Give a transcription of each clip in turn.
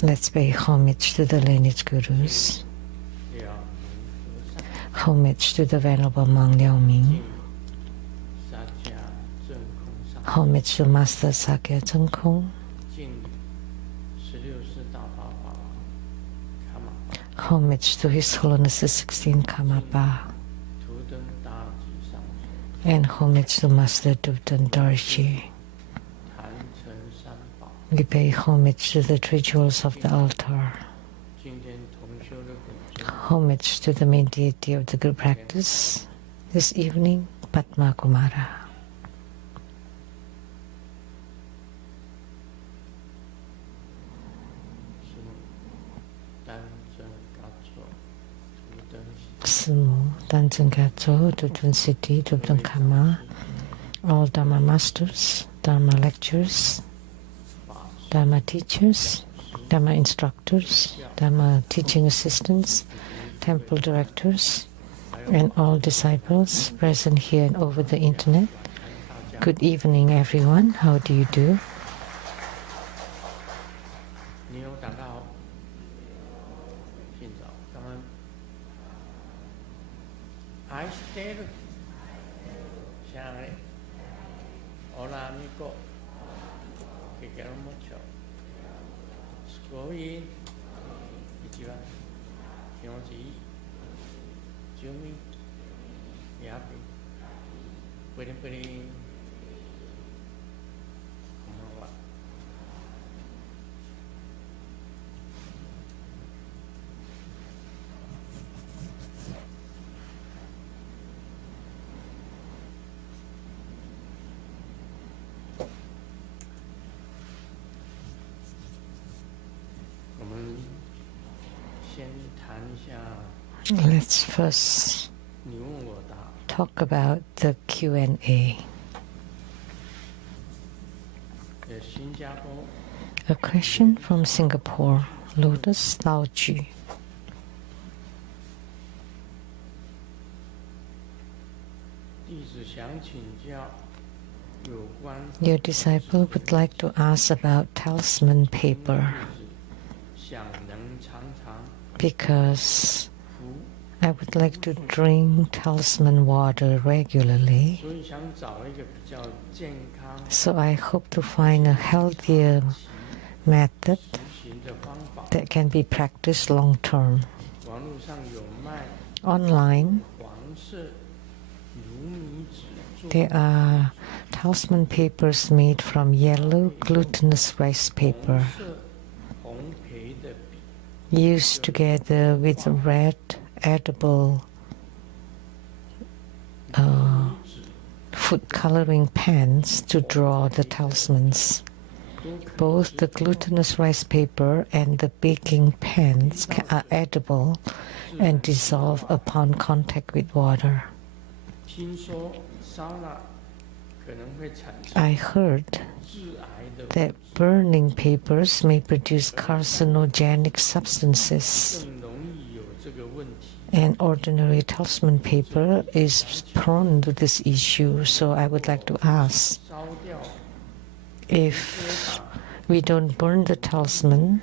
Let's pay homage to the lineage gurus. Homage to the Venerable Monk Liao Ming. Homage to Master Sakya Zheng Kong. Homage to His Holiness the 16th Karmapa. And homage to Master Dubdan Dorji. We pay homage to the three jewels of the altar. Homage to the main deity of the group practice this evening, Padma Kumara. Sumu, Danzeng Gato, Dubdan City, Dubdan Kama, all Dharma masters, Dharma lecturers, Dharma teachers, Dharma instructors, Dharma teaching assistants, temple directors, and all disciples present here and over the internet. Good evening, everyone. How do you do? Hola amigo, te quiero mucho. Scoy, Ichiwa, Kyonji, Jumi, Yapi, Puri, Kumawa. Let's first talk about the Q&A. A question from Singapore, Lotus Laoji. Your disciple would like to ask about talisman paper because I would like to drink talisman water regularly. So I hope to find a healthier method that can be practiced long term. Online, there are talisman papers made from yellow glutinous rice paper, used together with red edible food coloring pens to draw the talismans. Both the glutinous rice paper and the baking pens are edible and dissolve upon contact with water. I heard that burning papers may produce carcinogenic substances, and ordinary talisman paper is prone to this issue. So I would like to ask, if we don't burn the talisman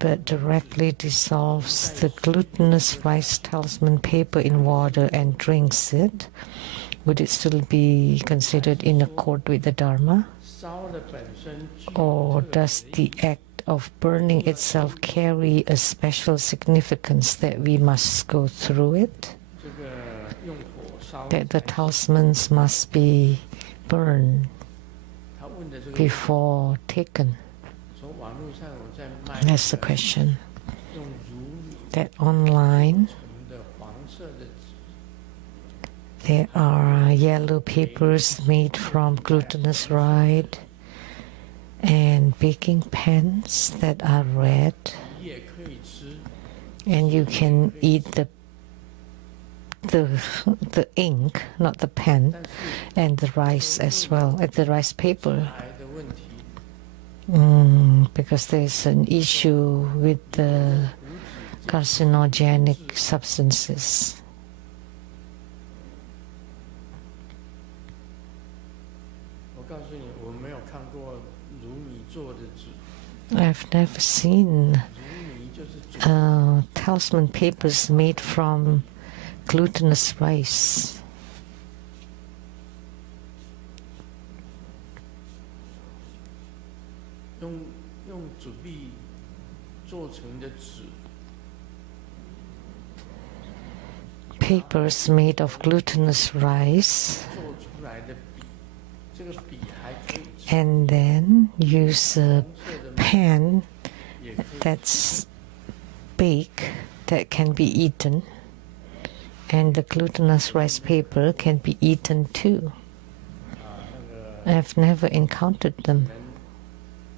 but directly dissolves the glutinous rice talisman paper in water and drinks it, would it still be considered in accord with the Dharma? Or does the act of burning itself carry a special significance that we must go through it? That the talismans must be burned before taken? That's the question. That online there are yellow papers made from glutinous rice and baking pens that are red, and you can eat the ink, not the pen, and the rice as well, the rice paper. Because there's an issue with the carcinogenic substances. I've never seen 如米就是煮， talisman papers made from glutinous rice. 用纸币做成的纸， Papers made of glutinous rice, 做出来的笔，这个笔还可以吃， and then use a 红色的 pan 也可以 that's baked that can be eaten, and the glutinous rice paper can be eaten too. 那个 I've never encountered 你 them. 们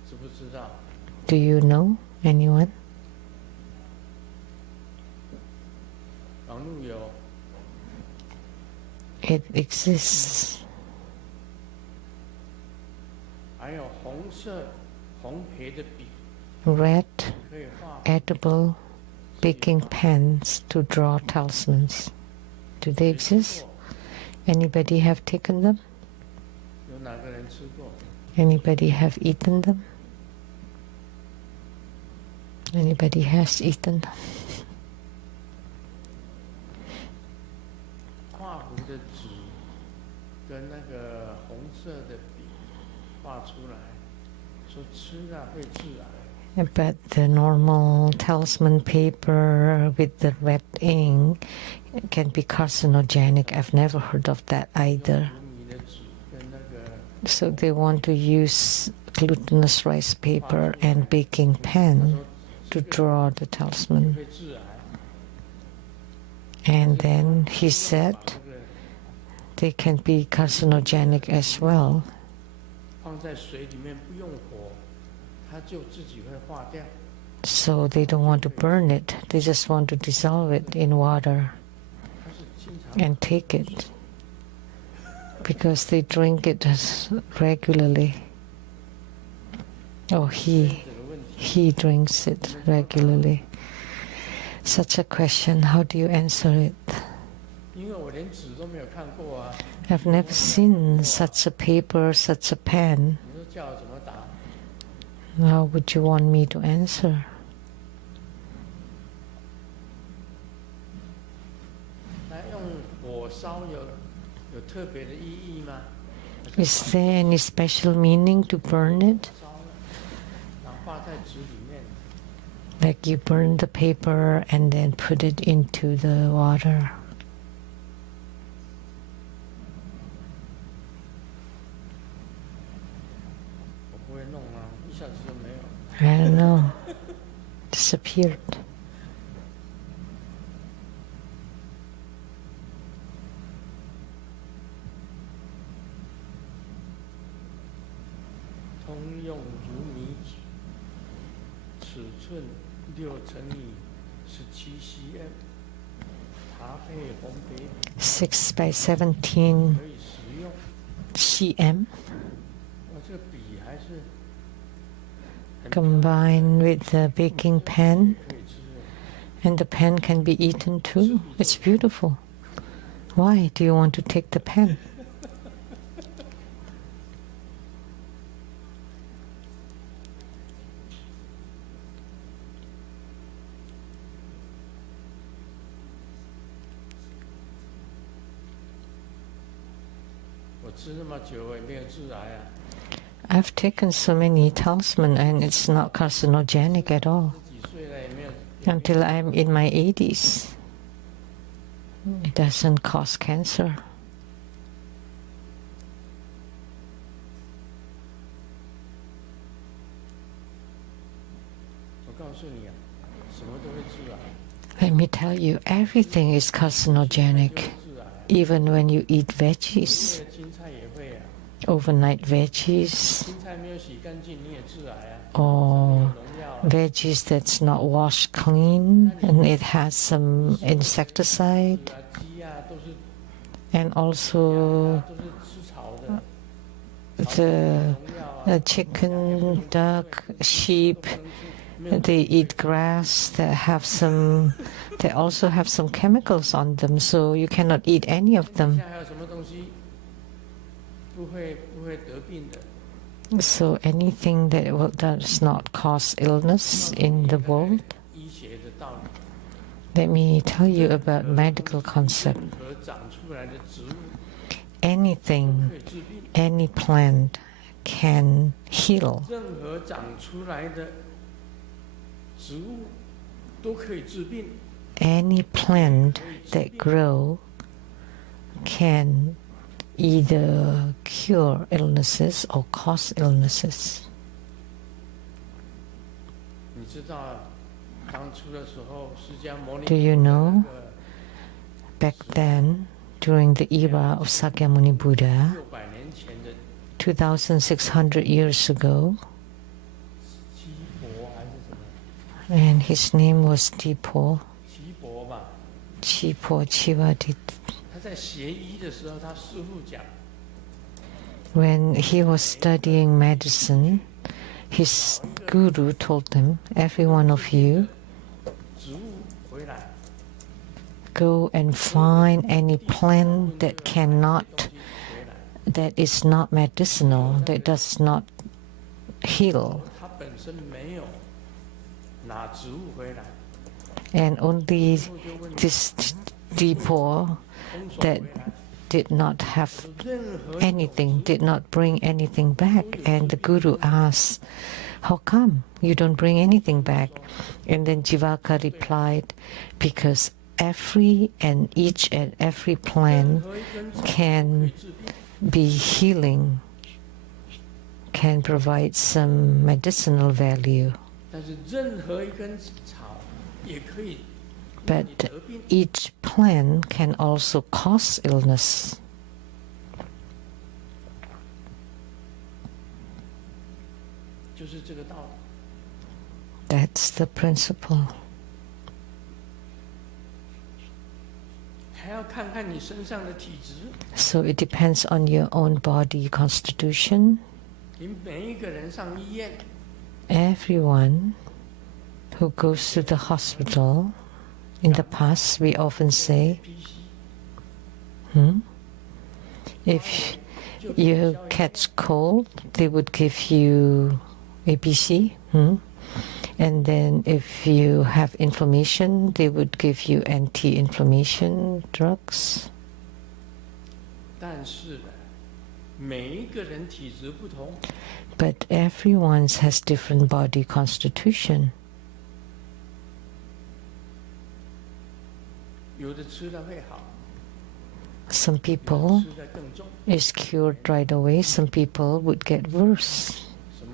知不知道？ Do you know anyone? 网络有 It exists. 还有红色红培的笔， Red 可以画 edible baking pans to draw talismans. Do they 谁吃 exist? 过 Anybody have taken them? 有哪个人吃过？ Anybody have eaten them? Anybody has eaten them? 画符的纸跟那个红色的笔画出来，说吃了会致癌。 But the normal talisman paper with the red ink can be carcinogenic. I've never heard of that 用 either. 煮米的纸跟那个 So they want to use glutinous rice paper and baking pan to draw the 也 talisman. 会致癌。 And then he said 把那个 they can be carcinogenic as well. 放在水里面不用火，它就自己会化掉。 So they don't want to burn it. They just want to dissolve it in water 它是经常 and take it because they drink it regularly. Oh, 这个问题， he drinks it regularly. Such a question, how do you answer it? 因为我连纸都没有看过啊， I've never seen such a paper, such a pen. 你说叫我怎么答？ How would you want me to answer? 那用火烧有特别的意义吗？ Is there any special meaning to burn it? 烧了，然后画在纸里面， Like you burn the paper and then put it into the water. 我不会弄啊，一下子就没有。 I don't know. Disappeared. 通用如米纸，尺寸6乘以17 cm， 搭配红北笔6 by 17可以食用。 cm 哇，这个笔还是很 combined with the baking pan, 可以吃的。 and the pen can be eaten too. It's beautiful. Why do you want to take the pen? 我吃那么久，我也没有致癌啊。 I've taken so many talisman and it's not carcinogenic at all 几岁了也没有。 until I'm in my 80s. It doesn't cause cancer. 我告诉你啊，什么都会致癌， Let me tell you, everything is 就 carcinogenic. 会致癌。 Even when you eat 那 veggies, 个青菜也会啊， overnight veggies, 青菜没有洗干净你也致癌啊， or 有农药啊。 veggies that's not washed clean and it has some insecticide, 啊，鸡啊都是 and also 都是吃草的， the 农药啊， chicken, duck, sheep, 没有 they eat grass that have some, they also have some chemicals on them, so you cannot eat any of 现 them. 在还有什么东西不会得病的？ So anything that does not cause illness in the world. 医学的道理。 Let me tell you about medical concept. 任何长出来的植物 Anything, 可以治病， any plant can heal. 任何长出来的植物都可以治病。 Any plant that grow can either cure illnesses or cause illnesses. 你知道当初的时候，释迦牟尼 Do you know back then, during the era of Sakyamuni Buddha, 600年前的 2,600 years ago, 七伯还是什么？ and his name was Tipo, 七伯吧。 Chipo Chivadit. 他在学医的时候，他师父讲， When he was studying medicine, his guru told him, every one of you, 植物回来， go and find any plant that cannot, 回来， that is not medicinal, that does not heal, 他本身没有拿植物回来， and only 师父就问你 this Tipo 空手 that 回来， did not have 任何 anything, did not bring anything back. And the guru asked, how come you don't bring anything back? And then Jivaka replied, because every and each and every 任 plant 何一根草 can 可以治病， be healing, can provide some medicinal value. 但是任何一根草也可以 But 你得病。 each plant can also cause illness. 就是这个道理。 That's the principle. 还要看看你身上的体质， So it depends on your own body constitution. 你每一个人上医院， Everyone who goes to the hospital, in the past we often say, if you catch cold, they would give you ABC. And then if you have inflammation, they would give you anti-inflammation drugs. 但是呢，每一个人体质不同， But everyone has different body constitution. 有的吃了会好， Some 有 people 的吃的更重。 is cured right away. Some people would get worse. 什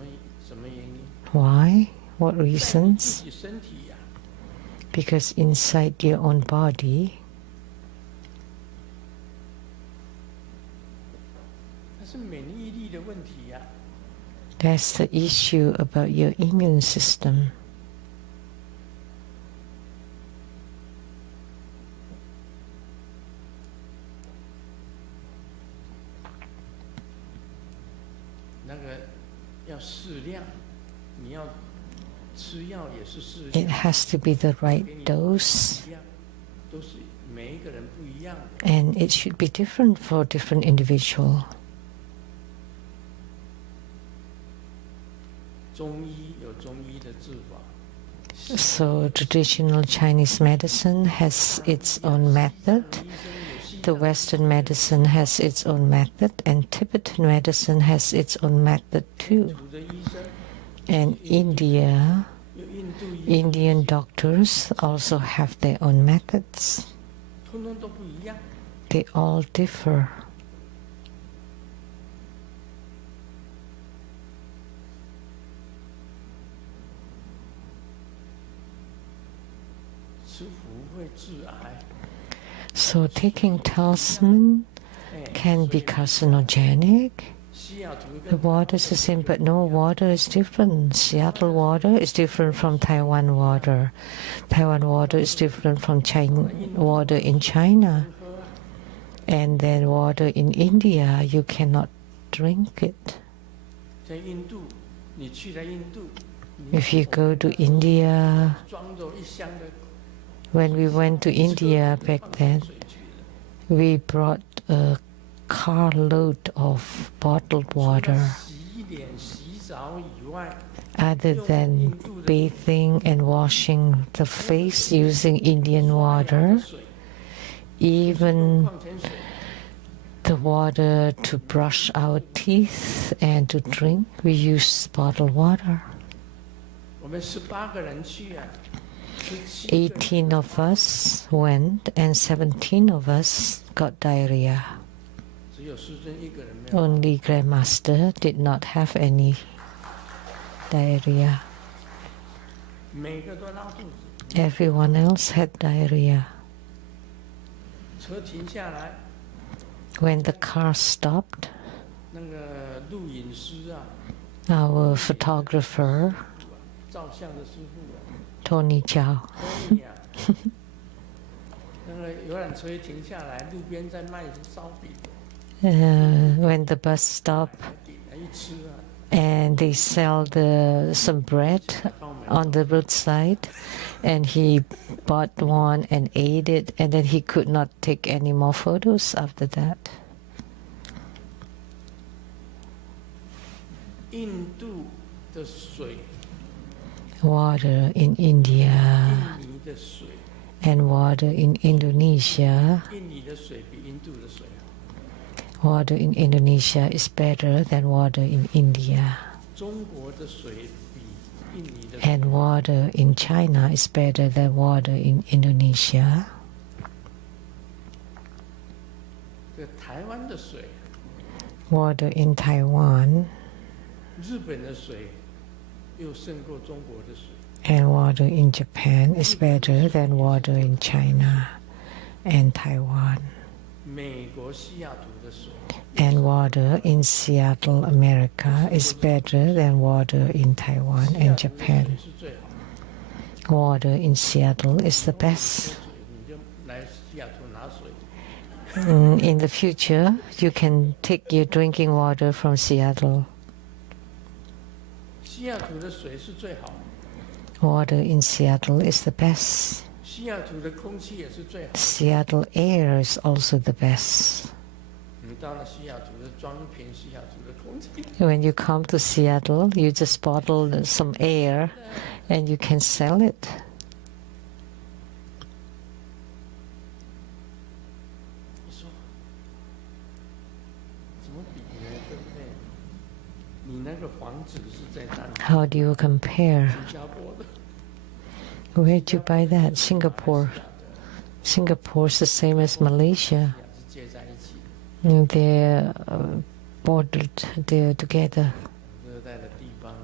么原因？ Why? What 在你 reasons? 自己身体呀、 Because inside your own body, 它是免疫力的问题呀、 that's the issue about your immune system. 那个要适量，你要吃药也是适 It 量， has to be the 给 right 你 dose, 一样，都是每一个人不一样的。 and it should be different for different individual. 中医有中医的治法， So traditional Chinese medicine has its own method. 医生有西 The 藏 Western medicine has its own method, and Tibetan medicine has its own method too. 土的医生， And India, 有印度医生， Indian doctors also have their own methods. 通通都不一样。 They all differ. 吃福会致癌， So taking talisman 哎， can be carcinogenic. 西雅图 The 跟 water is the same, but no, water is different. Seattle water is different from Taiwan water. Taiwan water is different from China, water in China. 喝啊， And then water in India, you cannot drink it. 在印度，你去了印度，你 If you go to India, 装着一箱的 when we went to India back then, 水去的， we brought a carload of bottled water. 洗脸、洗澡以外， Other than bathing and washing the face using Indian water, even 矿泉水， the water to brush our teeth and to drink, we use bottled water. 我们18个人去啊，17 18 of us went and 17 of us got diarrhea. 只有师尊一个人没有。 Only Grandmaster did not have any diarrhea. 每个都拉肚子。 Everyone else had diarrhea. 车停下来， When the car stopped, 那个录影师啊， our photographer, 照相的师傅啊， Tony Chow, 托尼啊，那个游览车一停下来，路边在卖烧饼， when the bus stopped 一吃啊， and they sell some bread on the roadside, and he bought one and ate it, and then he could not take any more photos after that. 印度的水， Water in India 印尼的水， and water in Indonesia. 印尼的水比印度的水好。 Water in Indonesia is better than water in India. 中国的水比印尼的水 And water in China is better than water in Indonesia. 这台湾的水， Water in Taiwan 日本的水又胜过中国的水。 and water in Japan is better than water in China and Taiwan. 美国西雅图的水， And water in Seattle, America is better than water in Taiwan 西雅 and 图的 Japan. 水是最好。 Water in Seattle is the best. 水你就来西雅图拿水。 In the future, you can take your drinking water from Seattle. 西雅图的水是最好， Water in Seattle is the best. 西雅图的空气也是最好。 Seattle air is also the best. 你到了西雅图的装瓶西雅图的空气， When you come to Seattle, you just bottle some air and you can sell it. 你说怎么比呢？对不对？你那个房子是在哪里？ How do you compare? 新加坡的， Where'd you buy that? Singapore. Singapore is the same as Malaysia. 是接在一起的。 They're bordered, they're together. 热带的地方啊，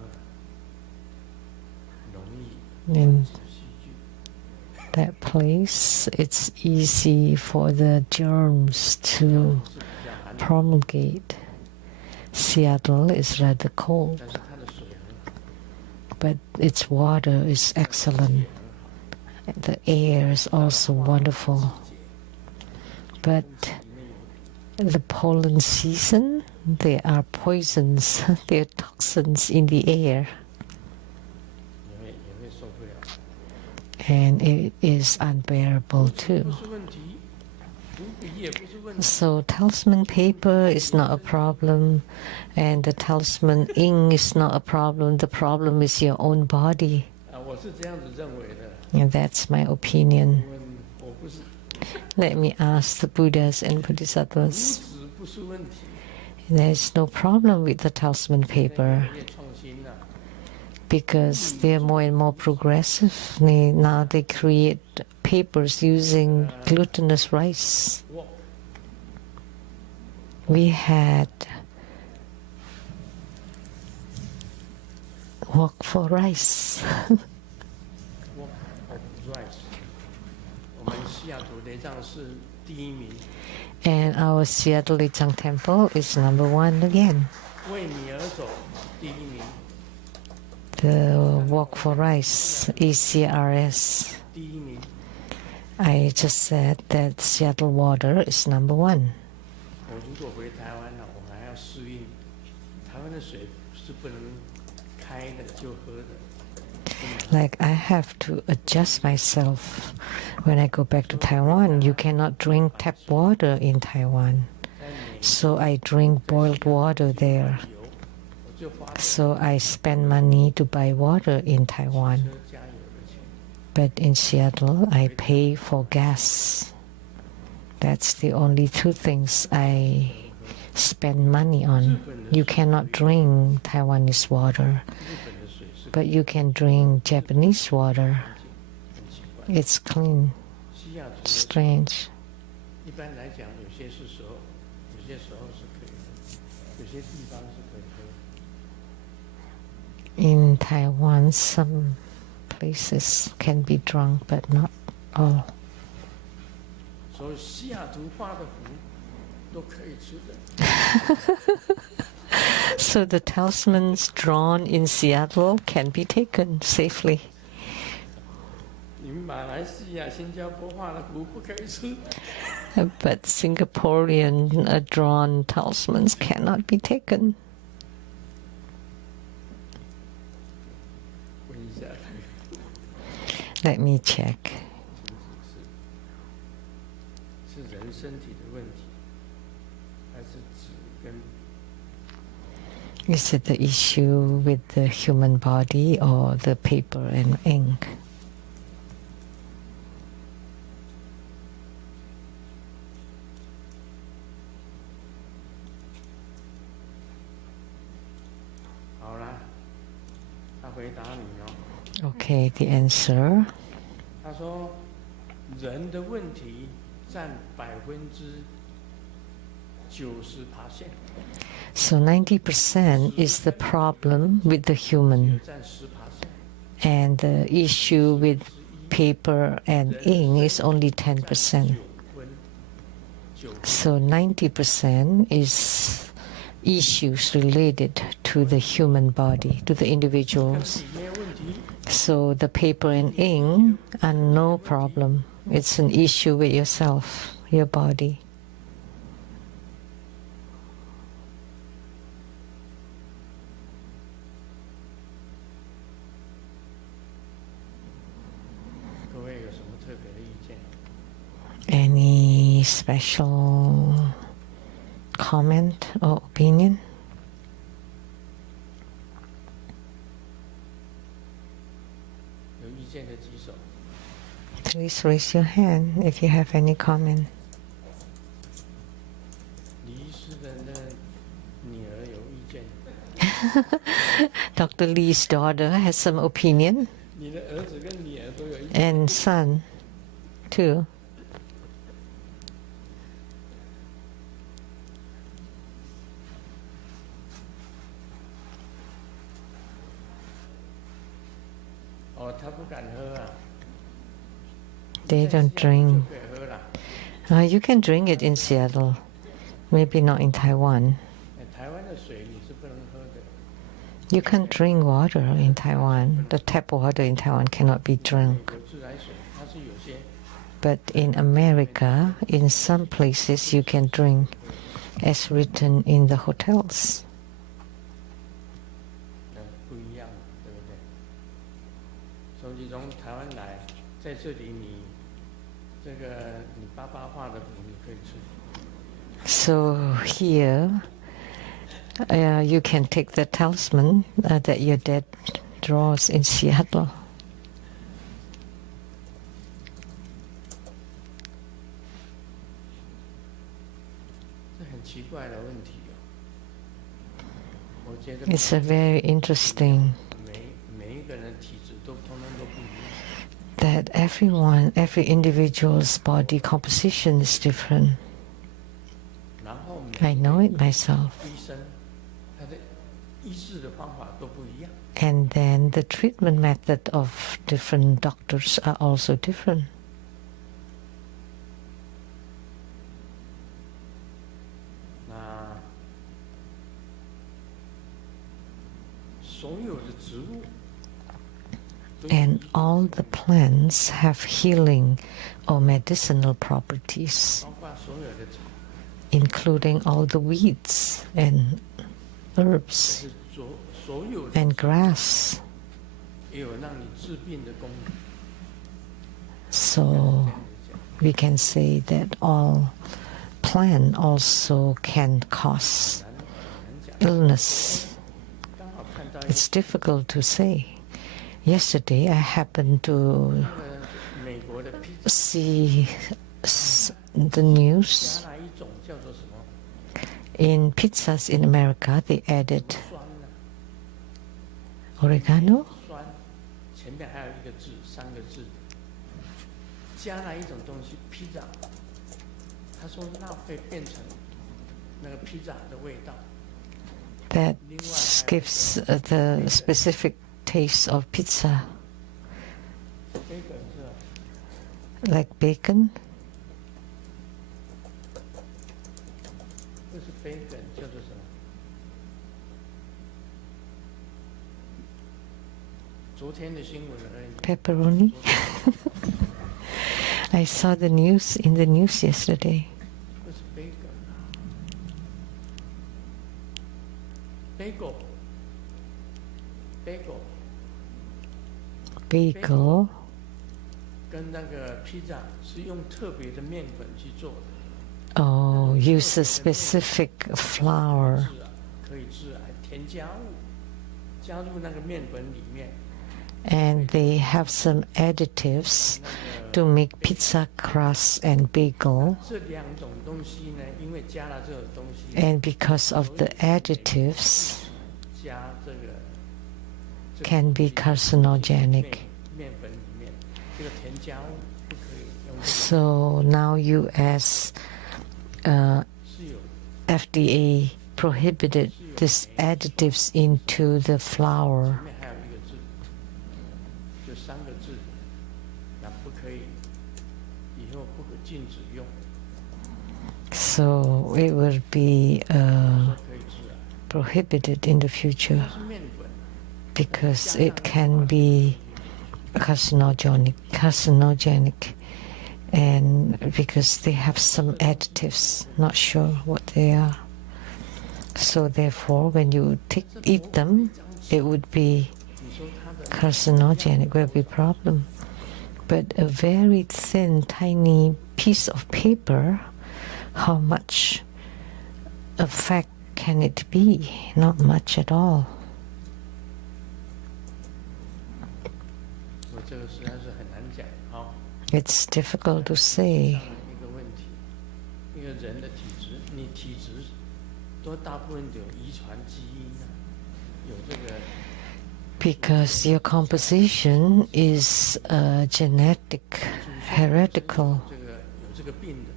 容易 In 细菌。 that place, it's easy for the germs to 是比较寒冷， promulgate. Seattle is rather cold, 但是它的水很好， but its water is excellent. The air is also wonderful. But 里面有 the pollen season, there are poisons, there are toxins in the air, 也会受不了。 and it is unbearable 不 too. 是问题，读笔也不是问题。 So talisman paper is not a problem, and the talisman ink is not a problem. The problem is your own body, 啊，我是这样子认为的。 and that's my opinion. 问我不是 Let me ask the Buddhas and 读 Bodhisattvas. 纸不是问题， There's no problem with the talisman paper 越创新了。 because they're more and more progressive. Now they create papers using glutinous rice. 我 We had walk for rice. Walk of Rice，我们西雅图雷藏是第一名， And our Seattle Lichang Temple is #1 again. 为你而走第一名， The walk for rice, ECRS. 第一名。 I just said that Seattle water is #1. 我如果回台湾了，我还要适应台湾的水是不能开的就喝的。 Like I have to adjust myself when I go back to Taiwan. You cannot drink tap water in Taiwan. 在美 So I drink boiled water there. 我就花 So I spend money to buy water in Taiwan. 车加油的钱。 But in Seattle, I pay for gas. That's the only two things I spend money on. You cannot drink Taiwanese water, 日本的水是 but you can drink Japanese water. 很奇怪， It's clean. 西雅图的 Strange. 一般来讲，有些时候是可以喝，有些地方是可以喝。 In Taiwan, some places can be drunk, but not all. 所以西雅图画的符都可以吃的。 So the talismans drawn in Seattle can be taken safely. 你们马来西亚、新加坡画的符不可以吃。 But Singaporean drawn talismans cannot be taken. 问一下， Let me check. 是人身体的问题，还是指跟 Is it the issue with the human body or the paper and ink? 好啦，他回答你哦。 Okay, the answer. 他说，人的问题占90%。 So 90% is the problem with the human, 占10%。 and the issue with paper and ink is only 10%. So 90% is issues related to the human body, to the individuals. 没有问题， So the paper and ink are no problem. It's an issue with yourself, your body. 各位有什么特别的意见？ Any special comment or opinion? 有意见的举手。 Please raise your hand if you have any comment. 李医师的女儿有意见， Dr. Lee's daughter has some opinion, 你的儿子跟女儿都有意见。 and son too. 哦，他不敢喝啊。 They don't 就 drink. 可以喝啦。 You can drink it in Seattle, maybe not in Taiwan. 台湾的水你是不能喝的。 You can drink water in Taiwan. The tap water in Taiwan cannot be drunk. 有自来水，它是有些 But in America, in some places you can drink, as written in the hotels. 不一样，对不对？所以从台湾来，在这里你这个你爸爸画的符你可以吃。 So here, you can take the talisman that your dad draws in Seattle. 这很奇怪的问题哦。我觉得 It's a very interesting 每一个人体质通通都不一样。 that every individual's body composition is different. 然后 I know it myself. 医生他的医治的方法都不一样。 And then the treatment method of different doctors are also different. 那所有的植物都有 And all the plants have healing or medicinal properties, 包括所有的草， including all the weeds and herbs 是所有的 and grass. 也有让你治病的功能。 So we can say that all plant also can cause illness. It's difficult to say. Yesterday, I happened to see the news. In pizzas in America, they added oregano. 前面还有一个字，3个字，加了一种东西，披萨。他说那会变成那个披萨的味道。That gives the specific taste of pizza, like bacon. 这是 bacon 叫做什么？昨天的新闻而已。 Pepperoni. I saw the news in the news yesterday. 这是 bacon。Bagel. 跟那个披萨是用特别的面粉去做的。 Oh, use a specific flour. 可以致癌，添加物加入那个面粉里面。 And they have some additives to make pizza crust and bagel. 这两种东西呢，因为加了这种东西， And because of the additives, 加这个 can be carcinogenic. 面粉里面这个添加物不可以用。 So now U.S. FDA prohibited these additives into the flour. 前面还有一个字，就3个字，那不可以，以后不可禁止用。 So it will be 可以致癌， prohibited in the future 是面粉， because it can be carcinogenic, and because they have some additives, not sure what they are. So therefore, when you eat them, it would be 你说它的 carcinogenic, will be problem. But a very thin, tiny piece of paper, how much effect can it be? Not much at all. 我这个实在是很难讲啊。 It's difficult to say. 一个问题，一个人的体质，你体质多大部分有遗传基因呢？有这个。 Because your composition is genetic, heretical, 这个有这个病的，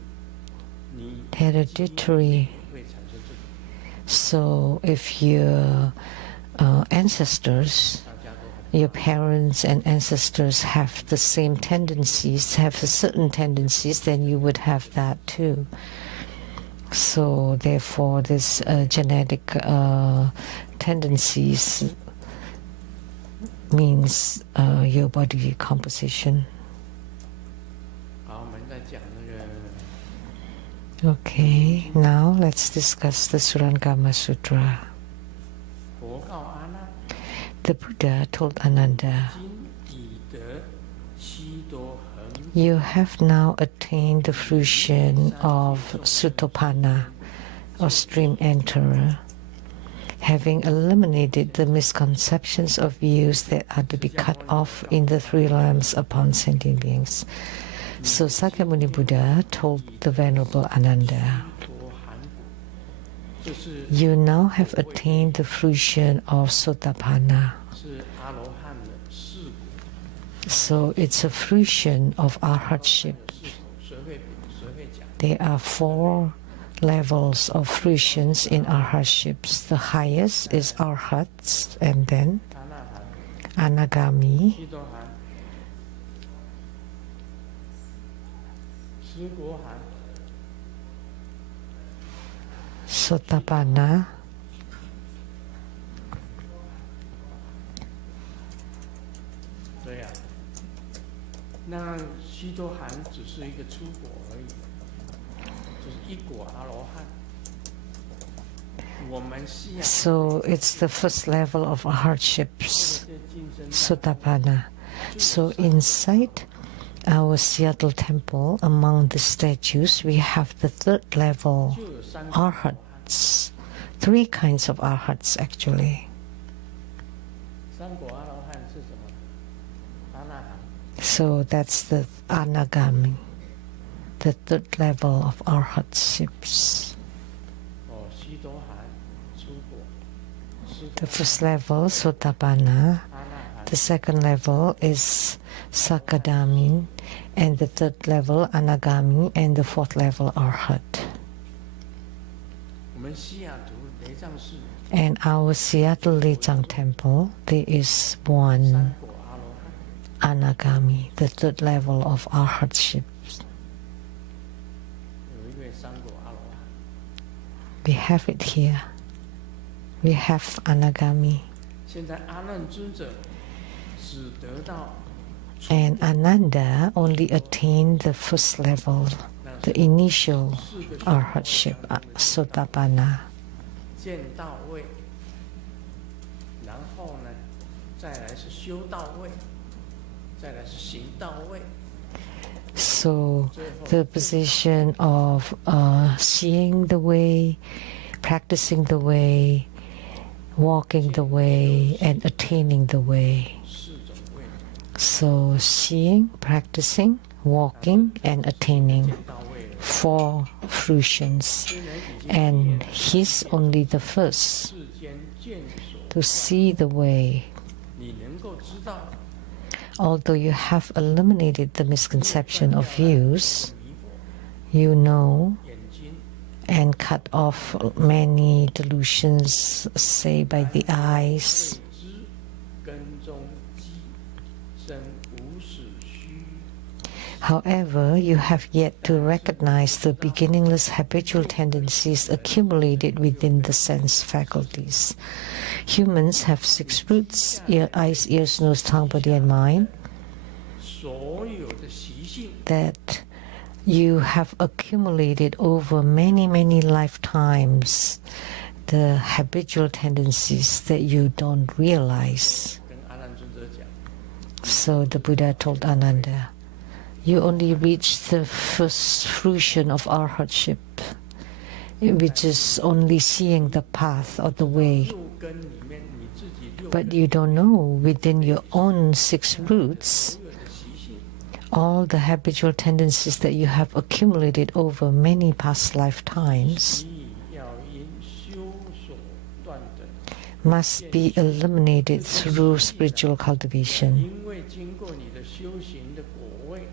你 hereditary. 会产生这个。 So if your ancestors, 大家都很 your parents and ancestors have the same tendencies, have certain tendencies, then you would have that too. So therefore, this genetic tendencies means your body composition. 好，我们再讲那个 Okay, now let's discuss the Surangama Sutra. 佛告阿难， The Buddha told Ananda, 今已得悉多恒 you have now attained the fruition of Sutopana, or stream enterer, having eliminated the misconceptions of views that are to be cut off in the 3 realms upon sentient beings. So Sakyamuni Buddha told the Venerable Ananda, 多含果，就是 you now have attained the fruition of Sotapanna. 是阿罗汉的四果， So it's a fruition of arhatship. 谁会讲？ There are 4 levels of fruitions in arhatships. The highest is arhats, and then 阿那含、 anagami, 悉多含、十果含、 Sotapanna, 对呀、那悉多含只是一个初果而已，就是一果阿罗汉。我们西洋 so it's the first level of arhatships, 这晋升 Sotapanna. So inside our Seattle temple, among the statues, we have the third level 就有三个 arhats. 3 kinds of arhats, actually. 三果阿罗汉是什么？阿那含。 So that's the anagami, the third level of arhatships. 哦，须多含出果。 The first level, Sotapanna. The second level is Sakadami. And the third level, Anagami. And the fourth level, Arhat. 我们西雅图雷藏寺 And our Seattle Lechang temple, there is 三 one 果阿罗汉， Anagami, the third level of arhatship. 有一位三果阿罗汉。 We have it here. We have Anagami. 现在阿难尊者只得到 And Ananda only attained the first level, the initial arhatship, Sotapanna. 见到位，然后呢，再来是修到位，再来是行到位， So the position of seeing the way, practicing the way, walking the way, and attaining the way. 四种位。 So seeing, practicing, walking, and attaining, 见到位了， 4 fruitions. 虽然已经 And he's only the first 世间见所， to see the way. 你能够知道 Although you have eliminated the misconception of views, 迷惑 you know 眼睛， and cut off many delusions, say by the eyes. 未知根中基，生无始虚。 However, you have yet to recognize the beginningless habitual tendencies accumulated within the sense faculties. Humans have 6 roots: eyes, ears, nose, tongue, body, and mind. 所有的习性 That you have accumulated over many, many lifetimes. The habitual tendencies that you don't realize. 跟阿难尊者讲， So the Buddha told Ananda, you only reach the first fruition of arhatship, which is only seeing the path or the way. 六根里面你自己六 But you don't know within your own 6 roots 所有的习性， all the habitual tendencies that you have accumulated over many past lifetimes 亦要因修所断的， must be eliminated through spiritual cultivation. 因为经过你的修行的果位，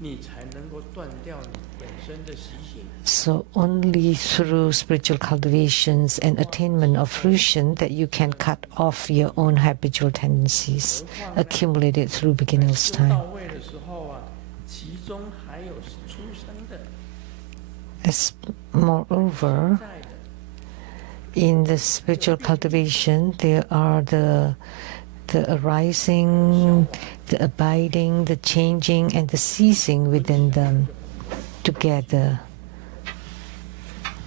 你才能够断掉你本身的习性。 So only through spiritual cultivations and attainment of fruition that you can cut off your own habitual tendencies accumulated through beginner's 修 time. 到位的时候啊，其中还有出生的、 As moreover, 在的、 in the spiritual cultivation, there are the arising, the abiding, the changing, and the ceasing within them together.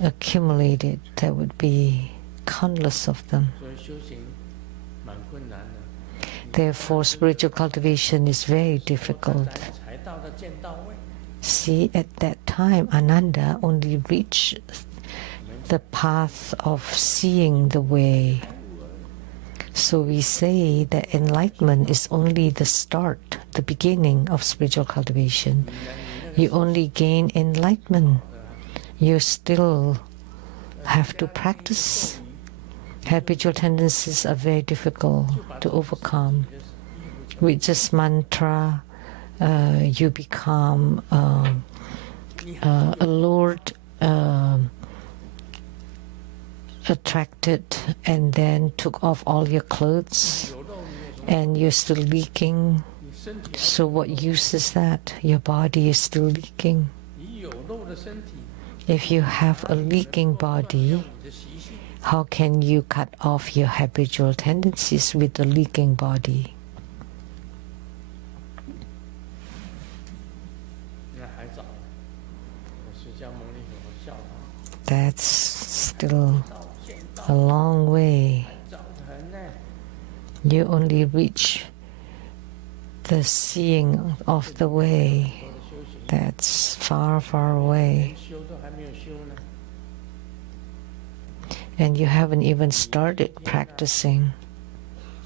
Accumulated, there would be countless of them. 所以修行蛮困难的。 Therefore, spiritual cultivation is very 才 difficult. 才到的见到位， See, at that time, Ananda only reached the path of seeing the way. So we say that enlightenment is only the start, the beginning of spiritual cultivation. You only gain enlightenment. You still have to practice. Habitual tendencies are very difficult to overcome. With just mantra, you become allured, attracted, and then took off all your clothes, and you're still leaking. 你身体 So what use is that? Your body is still leaking. 你有肉的身体， If you have a leaking body, 你的习性 how can you cut off your habitual tendencies with a leaking body? 那还早。我释迦牟尼佛教导， That's still 到见 a 到 long way. 早晨呢， You only reach the seeing of the way 多的修行， that's far, far away, 连修都还没有修呢。 and you haven't even started practicing.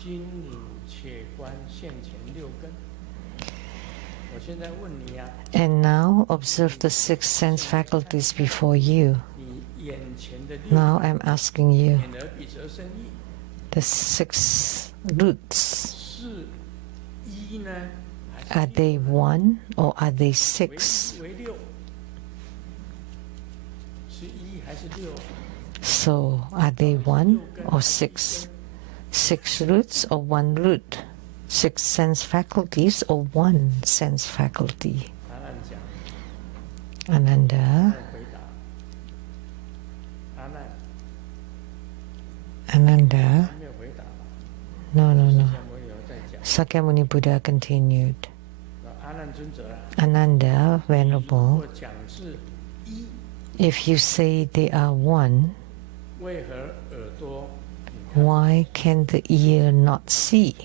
今汝且观现前六根。我现在问你呀、 And now observe the six sense faculties before you. 你眼前的六 Now I'm asking you, 眼耳鼻舌身意 the six roots, 是一呢，还是 are they one or are they six? 为六？是一还是六？ So are they one or six? Six roots or one root? Six sense faculties or one sense faculty? 答案讲， Ananda, 回答，阿难 Ananda, 没有回答吧？ no, no, 释 no. 迦牟尼有在讲， Sakyamuni Buddha continued. 阿难尊者啊， Ananda, 如 Venerable, 果讲是一， if you say they are one, 为何耳朵？你看 why can the ear not see,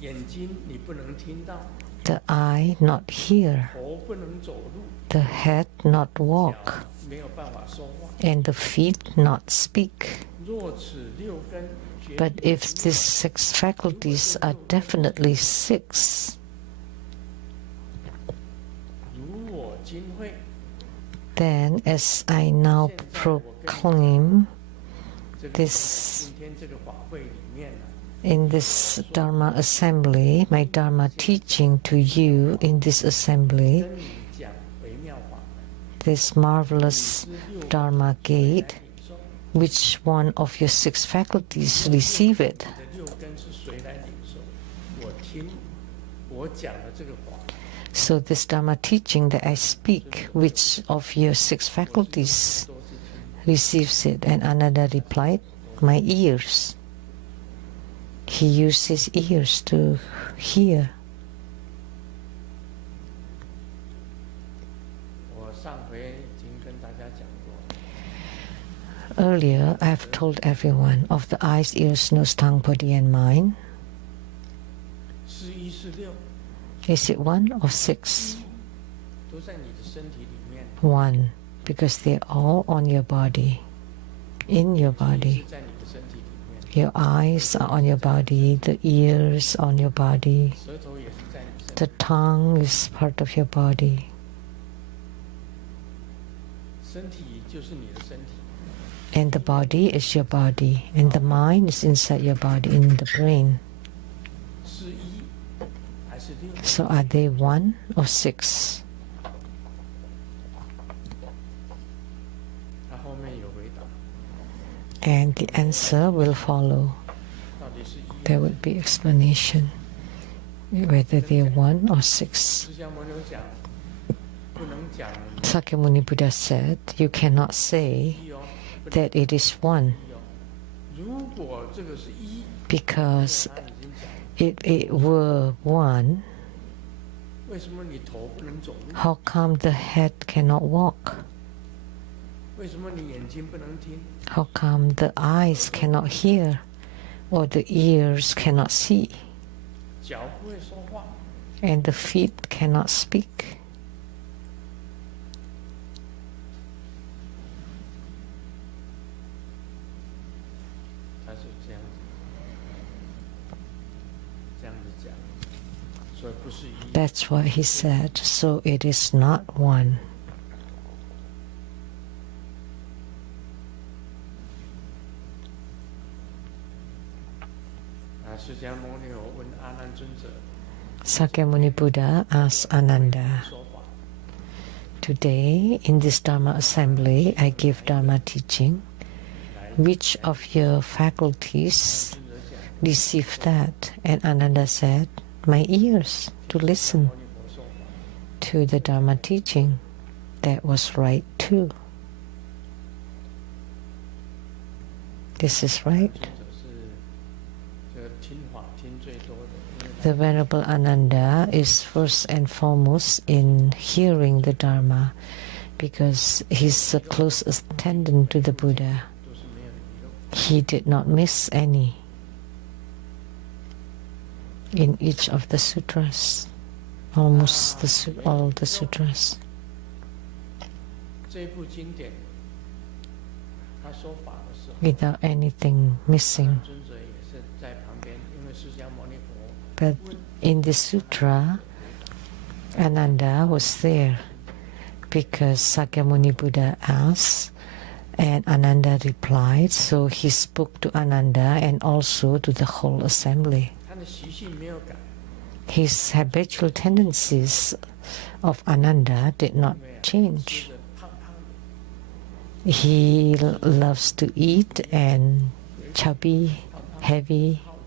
眼睛你不能听到， the eye not hear, 头不能走路， the head not 脚 walk, 没有办法说话。 and the feet not speak? 若此六根决 But if these six faculties are definitely six, 如我今会， then as I now proclaim 这个 this 今天这个法会里面呢， in this Dharma assembly, my Dharma teaching to you in this assembly, 跟你讲微妙法门， this marvelous 知六根 Dharma 谁来 gate, 领受？ which one of your six faculties receive it? 你的六根是谁来领受？我听，我讲的这个法， So this Dharma teaching that I speak, which of your six faculties 都是听。 receives it? And Ananda replied, my ears. He used his ears to hear. 我上回已经跟大家讲过， Earlier, I have told everyone of the eyes, ears, nose, tongue, body, and mind. 是一是六， Is it one or six? 都在你的身体里面， One, because they're all on your body, in your 是 body. 在你的身体里面， Your eyes are on your body, the ears on your body, 舌头也是在你身 the 体， tongue is part of your body. 身体就是你的身体。 And the body is your body, and the mind is inside your body, in the brain. 是一还是六？ So are they one or six? 他后面有回答， And the answer will follow. 到底是一。 There would be explanation whether they're one or six. 释迦牟尼有讲，不能讲 Sakyamuni Buddha said, you cannot say 一哦，不能 that it is one, 一哦。如果这个是一， because 他已经讲了， if it were one, 为什么你头不能走路？ how come the head cannot walk? 为什么你眼睛不能听？ How come the eyes cannot hear or the ears cannot see 脚不会说话？ and the feet cannot speak? 他是这样子，这样子讲，所以不是一。 That's what he said. So it is not one. 释迦牟尼有问阿难尊者 Sakyamuni Buddha asked Ananda, 说法， today in this Dharma assembly I give Dharma teaching. 来 Which of your faculties 尊者讲， receive that? And Ananda said, my ears to listen 牟尼佛说法， to the Dharma teaching. That was right too. This is right. 尊者是这个听法听最多的，因为 The Venerable Ananda is first and foremost in hearing the Dharma because he's the closest attendant to the Buddha. 都是没有遗漏。 He did not miss any. in each of the sutras, almost all the sutras. 这部经典，他说法的时候， without anything missing. 尊者也是在旁边，因为释迦牟尼佛 But in the sutra, Ananda was there because Sakyamuni Buddha asked and Ananda replied, so he spoke to Ananda and also to the whole assembly. 他的习性没有改， His habitual tendencies of Ananda did not 吃 change. 的胖胖的， He loves to eat and chubby, heavy. 好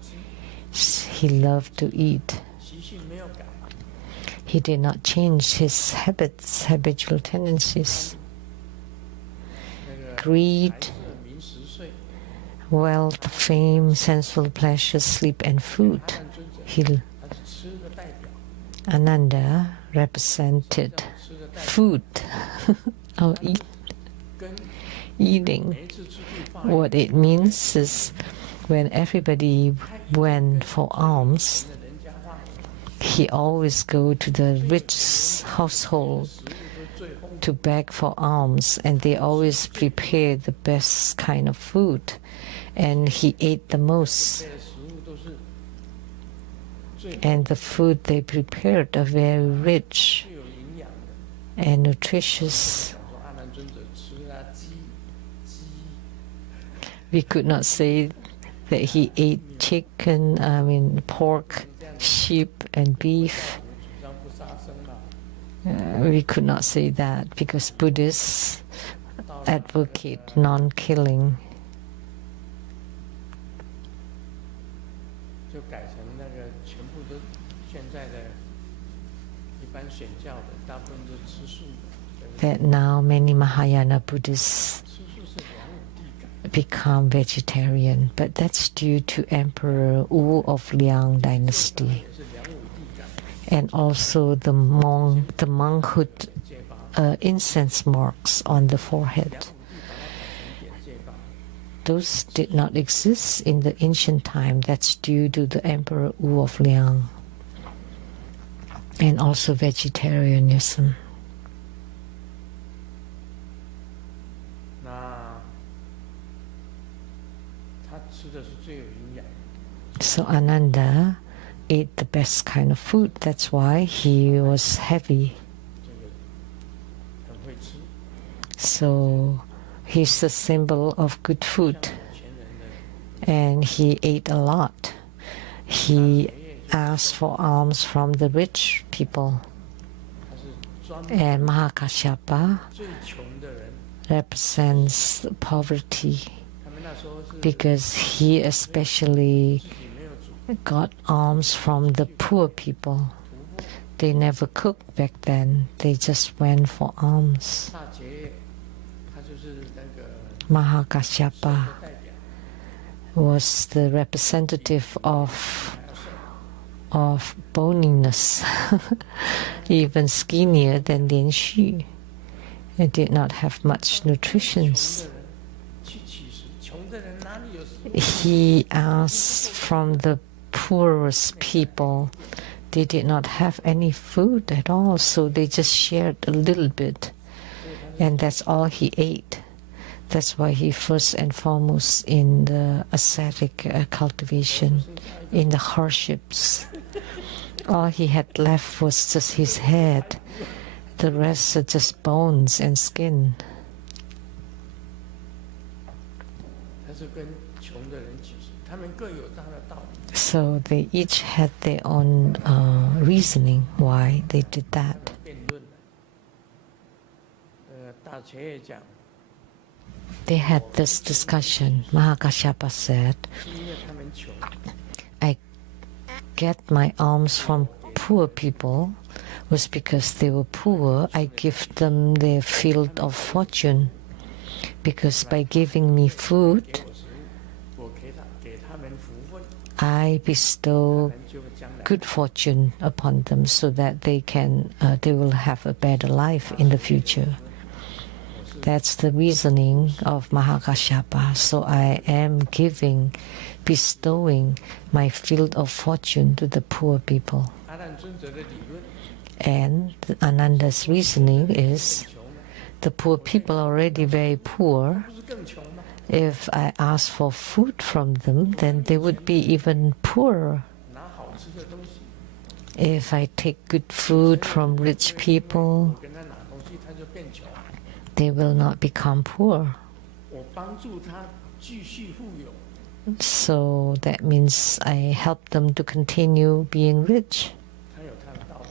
吃， He loved to eat. 习性没有改。 He did not change his habits, habitual tendencies. 那个 Greed, 财色名食睡， wealth, fame, sensual pleasures, sleep, and food. 阿难尊者 He, 他是吃的代表， Ananda represented 吃的代表， food, or 跟 eating. 每一次出去发 What it means is when everybody went for alms, 的人家化， he always go to the rich household 食物都最丰富， to beg for alms, and they always prepare the best kind of food, and he ate the most. 这些食物都是最 And the food they prepared are very rich 最有营养的。 and nutritious. 想说阿难尊者吃啊鸡， We could not say that he ate chicken, pork, sheep, and beef. 主张不杀生嘛， We could not say that because Buddhists 到了 advocate non-killing. 就改成那个全部都现在的一般显教的，大部分都吃素的，对不对？ That now many Mahayana Buddhists 吃素是梁武帝改， become vegetarian, but that's due to Emperor Wu of Liang dynasty, 也是梁武帝改， and also the monkhood 戒疤， incense marks on the 梁 forehead. 武帝把它改成点戒疤， Those did not exist in the ancient time. That's due to the Emperor Wu of Liang. And also vegetarianism. 那他吃的是最有营养， So Ananda ate the best kind of food. That's why he was heavy. 这个很会吃， So he's the symbol of good food. 有钱人的 And he ate a lot. He asked for alms from the rich people. 他是专门 And Mahakashyapa 最穷的人， represents poverty 他们那时候是 because he especially 自己没有煮， got alms from the poor people. They never cooked back then. They just went for alms. 大劫，他就是那个 Mahakashyapa 的代表， was the representative of 还要瘦， of boniness, even skinnier than Lian Xu. It did not have much 穷 nutrition. 的人去乞食，穷的人哪里有食物？ He asked from the poorest people. They did not have any food at all, so they just shared a little bit, and that's all he ate. That's why he first and foremost in the ascetic cultivation, in the hardships. All he had left was just his head. The rest are just bones and skin. 他是跟穷的人乞食，他们各有他的道理。 So they each had their own reasoning why they did that. 辩论的，大前也讲， They had this discussion. Mahakashyapa said, 是因为他们穷， I get my alms from poor people was because they were poor. I give them their field of fortune. Because by giving me 给 food, 我食物，我给他们福分， I 他 bestow 们就将来 good fortune upon them so that they will have a better life in the future. 我是 That's the reasoning of Mahakashyapa. So I am bestowing my field of fortune to the poor people. 阿难尊者的理论 And Ananda's reasoning is, 穷呢， the poor people are already very poor. 不是更穷吗？ If I ask for food from them, then they would be even poorer. 拿好吃的东西， If I take good food from rich people, 我跟他拿东西，他就变穷。 they will not become poor. 我帮助他继续富有， So that means I help them to continue being rich. 他有他的道理。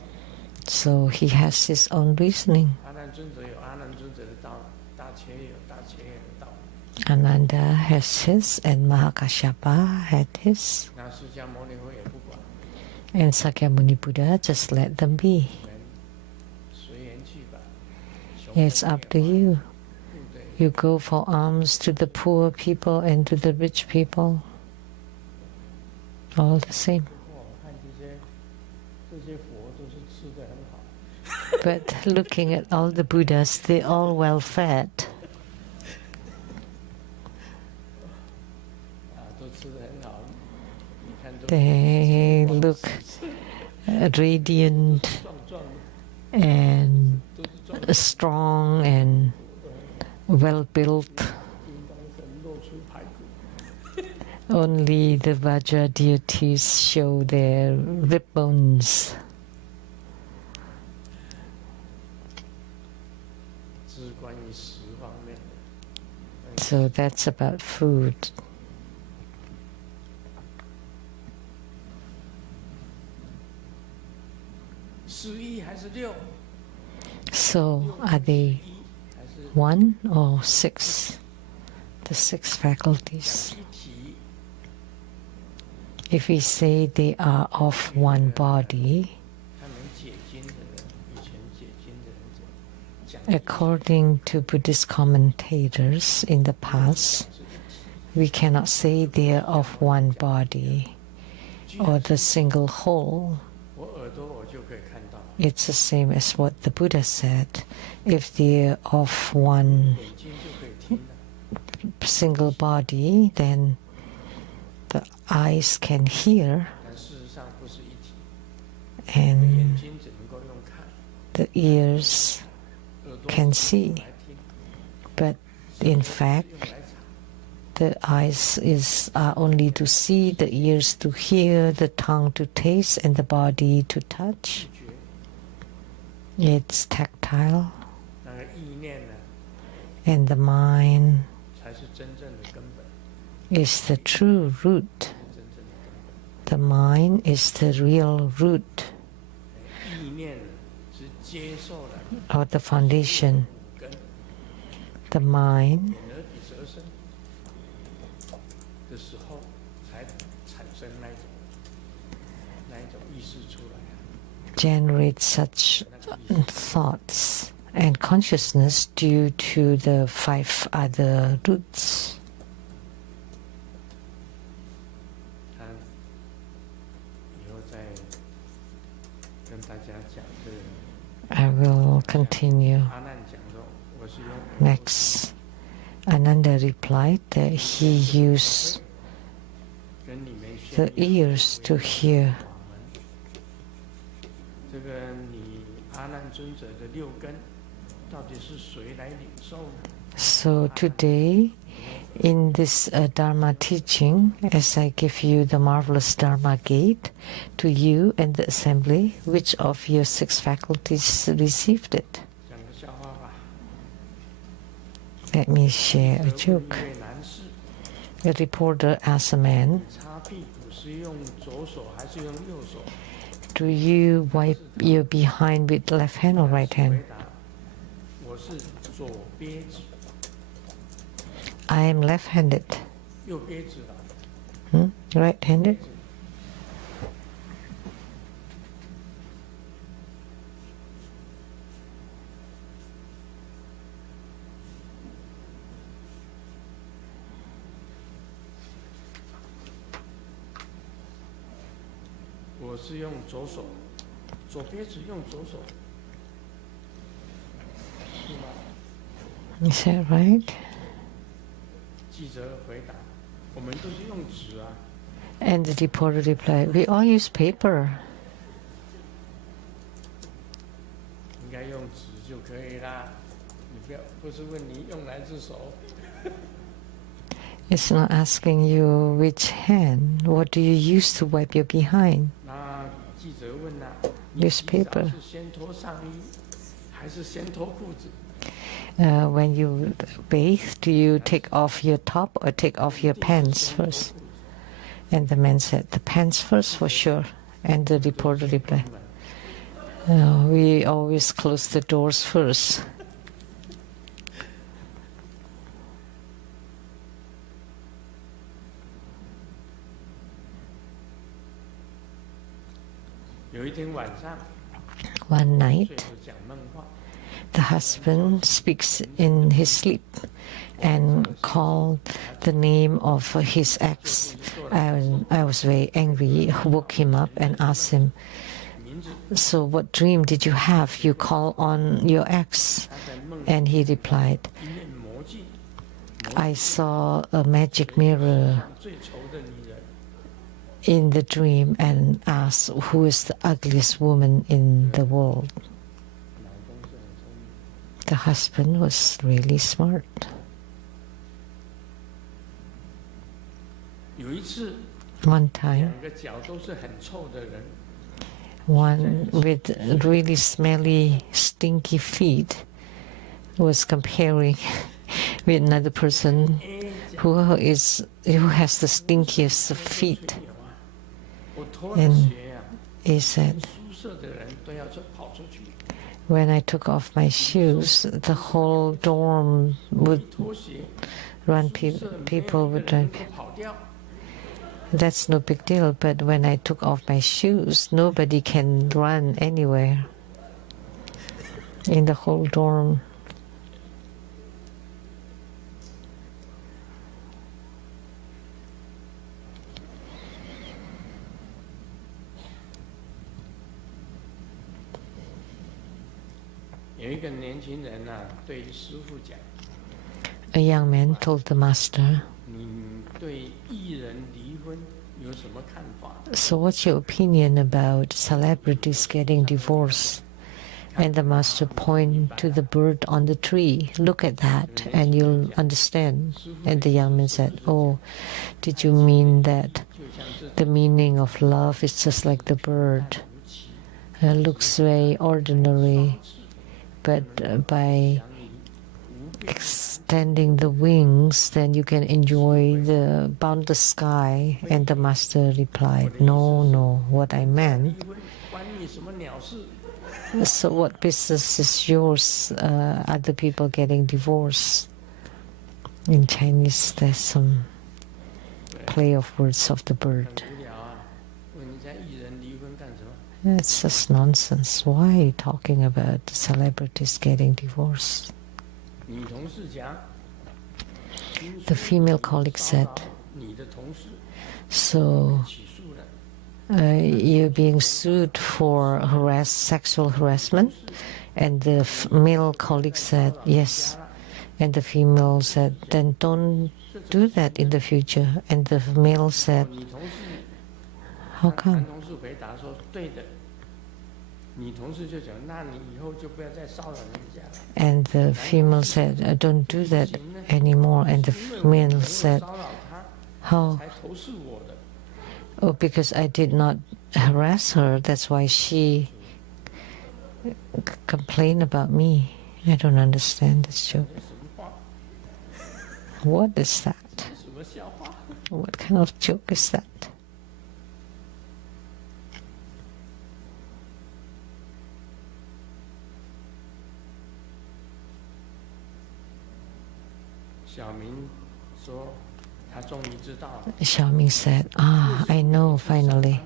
So he has his own reasoning. 阿难尊者有阿难尊者的道理，大切也有大切也的道理。 Ananda has his and Mahakashyapa had his. 那释迦牟尼佛也不管， And Sakyamuni Buddha just let them be. 随缘去吧。 It's up to you. 对不对？ You go for alms to the poor people and to the rich people. All the same. 不过我看这些佛都是吃的很好， But looking at all the Buddhas, they're all well fed. 都吃的很好。你看都 They look radiant 壮壮的， and 都是壮的， strong and well built. 金刚神露出排骨。 Only the Vajra deities show their rib bones. 这是关于食方面的。 So that's about food. 11还是6？ So are they 还是 one or six? The six 讲 faculties. 一体？ If we say they are of one body, 他们解经的人，以前解经的人讲一体 according to Buddhist commentators in the past, 是一体。 we cannot say they are of one body 居 or 然 the 是 single whole. 我耳朵我就可以看到， It's the same as what the Buddha said. If they're of one 眼睛就可以听了， single body, then the eyes can hear 但事实上不是一体。 and 眼睛只能够用看， the ears 耳朵 can 只能 see. 用来听， But in 用 fact, 来查。 the eyes are only to see, the ears to hear, the tongue to taste, and the body to touch. 觉 It's tactile, 那个意念呢， and the mind 才是真正的根本， is the true root. 真正的根本。 The mind is the real root 意念呢，是接受了 or the foundation. 五根， The mind 眼耳鼻舌身的时候，才产生那一种意识出来啊。 generates such thoughts and consciousness due to the 5 other roots. 他以后再跟大家讲这个 I will continue 阿难讲说，我是用 next. Ananda replied that he used 跟你们宣 the 扬 ears to hear. 法门。这个你阿难尊者的6根，到底是谁来领受呢？ So today, in this Dharma teaching, as I give you the marvelous Dharma gate to you and the assembly, which of your 6 faculties received it? 讲个笑话吧。 Let me share a 这问 joke. 一位男士， A reporter asked a man, 擦屁股是用左手还是用右手？ do you wipe your behind with left hand or right 回 hand? 答：我是左憋子， I am left-handed. 右憋子了。 Right-handed? 我是用左手，左憋子用左手，是吗？ Is that right? 记者回答：“我们都是用纸啊。” And the reporter replied, "We all use paper." 应该用纸就可以啦，你不是问你用哪只手。It's not asking you which hand. What do you use to wipe your behind? 那记者问啦：“你 Use 洗澡 paper. 是先脱上衣，还是先脱裤子？” When you bathe, do you take off your top or take off your pants first? And the man said, "The pants first for sure." And the reporter replied, "No, we always close the doors first." 有一天晚上， One 睡 night, 后讲梦话， the husband speaks in his sleep and called the name of his ex. I was very angry, woke him up and asked him, 名字 "So what dream did you have? You call on your ex?" 他在梦里 And he replied, 一面魔镜， "I saw a magic mirror 像最丑的女人， in the dream and asked, 'Who is the ugliest woman in the world?'" 老公是很聪明。 The husband was really smart. 有一次， One time, 两个脚都是很臭的人， one with really smelly, stinky feet was comparing with another person 哎，讲 who has the stinkiest feet. 吹牛啊！我脱了鞋呀， He said, 宿舍的人都要跑出去， "When I took off my shoes, the whole dorm 一 would 脱鞋， run. 宿舍没有 People 一个 would 人 run. 能够跑掉。 That's no big deal. But when I took off my shoes, nobody can run anywhere in the whole dorm." 有一个年轻人呐、对师傅讲 A young man told the master, 你对艺人离婚有什么看法？ "So what's your opinion about celebrities getting divorced?" And the master pointed to the bird on the tree. "Look at that and you'll understand." And the young man said, "Oh, did you mean that 就像这 the meaning of love is just like the bird? 无奇， It looks very ordinary, but by 想你无边 extending the wings, then you can enjoy the boundless sky." And the master replied, "No, no, what I 离 meant, 婚关你什么鸟事？ so what business is yours, other people getting divorced?" In Chinese, there's some play of words of the 很 bird. 无聊啊！问人家艺人离婚干什么？ It's just nonsense. Why are you talking about celebrities getting divorced? 女同事讲， The female colleague said, 你的同事 "So 起诉了， you're being sued for sexual harassment?" And the male colleague said, "Yes." And the female said, "Then don't do that in the future." And the male said, 女同事 "How come?" 男同事回答说对的，女同事就讲，那你以后就不要再骚扰人家了。 And the female said, "Don't do that anymore." And the 因为 male 我没有 said, 骚扰他， "How? 才投诉我的。 Oh, because I did not harass her. That's why she complained about me." I don't understand this joke. 什么话？ What is that? 什么笑话？ What kind of joke is that? 小明说，他终于知道了， Xiaoming said, "I know finally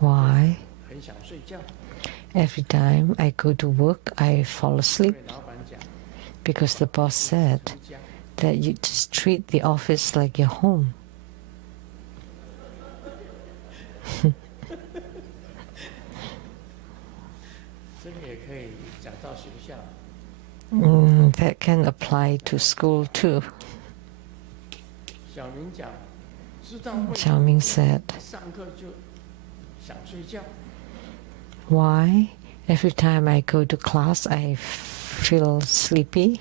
why 很想睡觉。 every time I go to work, I fall 因 asleep 为老板讲， because the boss said 回家 that you just treat the office like your home." 这个也可以讲到学校。That can apply to school too. 小明讲，知道为什 Xiao 么 Ming said, 上课就想睡觉， why every time I go to class I feel sleepy?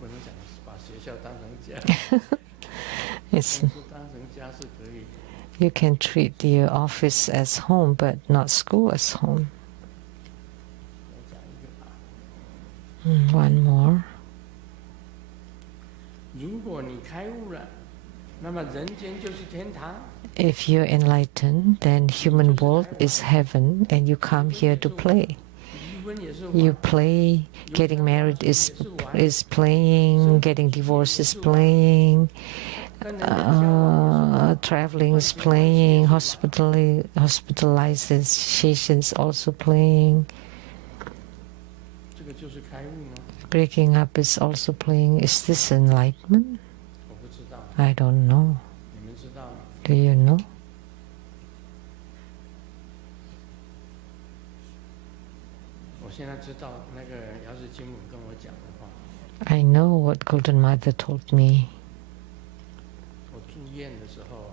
不能讲把学校当成家， It's, 公司当成家是可以。 you can treat your office as home, but not school as home. 我讲一个啊， One more. 如果你开悟了，那么人间就是天堂。 If you're enlightened, then human world is heaven, and you come here to play. 离婚也是 You 玩， play. Getting married is playing. Getting divorced is playing. 跟人家交往 Traveling is playing. Hospitalization is also playing. 这个就是开悟吗？ Breaking up is also playing. Is this enlightenment? 我不知道， I don't know. 你们知道吗？ Do you know? 我现在知道那个姚氏金母跟我讲的话。 I know what Golden Mother told me 我住院的时候，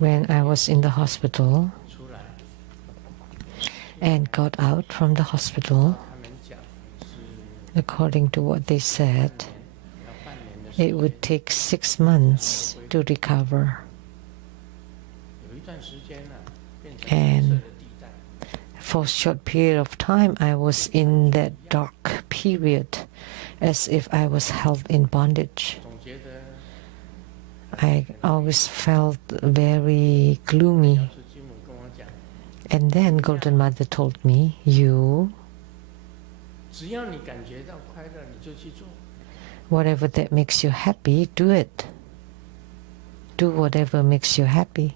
when I was in the hospital 出来， and got out from the hospital. 他们讲是 According to what they said, 要半年的时 it 间， would take 6 months to recover. 有一段时间呢，变成 And 红色的地带。 For a short period of time, I was in that dark period, as if I was held in bondage. 总觉得 I always felt very gloomy. 姚氏金母跟我讲， And then Golden Mother told me, you, 只要你感觉到快乐，你就去做。 whatever that makes you happy, do it. Do whatever makes you happy.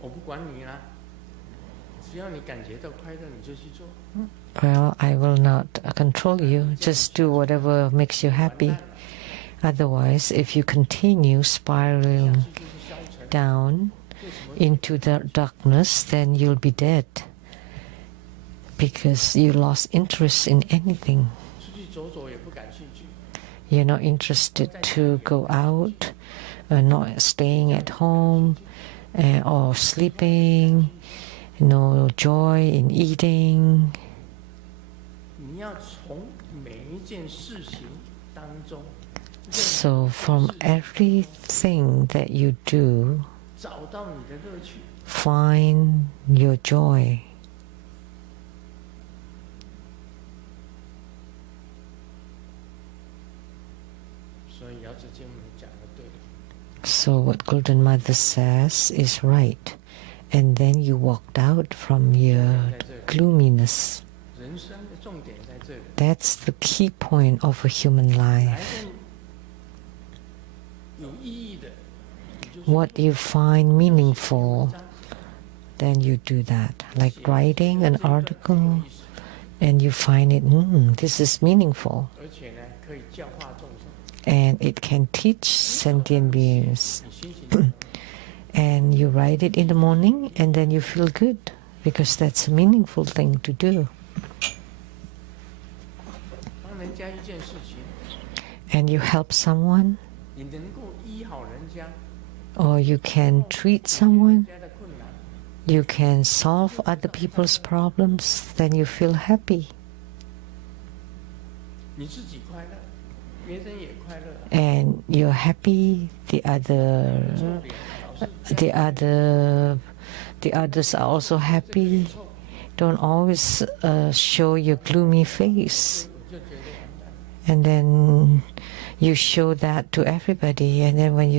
我不管你啦，只要你感觉到快乐，你就去做。 Well, I will not control you. Just do whatever makes you 完 happy. 蛋了， Otherwise, if you continue 下 spiraling 去就是消沉。 down 为什么？ into the darkness, then you'll be dead. Because you lost interest in anything. 出去走走也不感兴趣， You're not interested to go out, not staying at home, or sleeping, no joy in eating. 你要从每一件事情当中 So from everything that you do, 找到你的乐趣。 find your joy. 所以姚子金母讲的对， So what Golden Mother says is right. And then you walked out from your gloominess. 人生的重点在这里。 That's the key point of a human 哪 life. 一件有意义的，你就去 What you find meaningful, then you do that. Like writing an article, and you find it, this is meaningful. 而且呢，可以教化众生。 And it can teach sentient beings. 你心情 And you write it in the morning, and then you feel good, because that's a meaningful thing to do. 帮人家一件事情， And you help someone, 你能够医好人家 or you can treat someone, 人家的困难， you can solve other people's problems, then you feel happy. 你自己快乐，别人也快乐。 And you're happy, the others are also happy. Don't always show your gloomy face. 就觉得完蛋。 And then you show that to everybody, and then when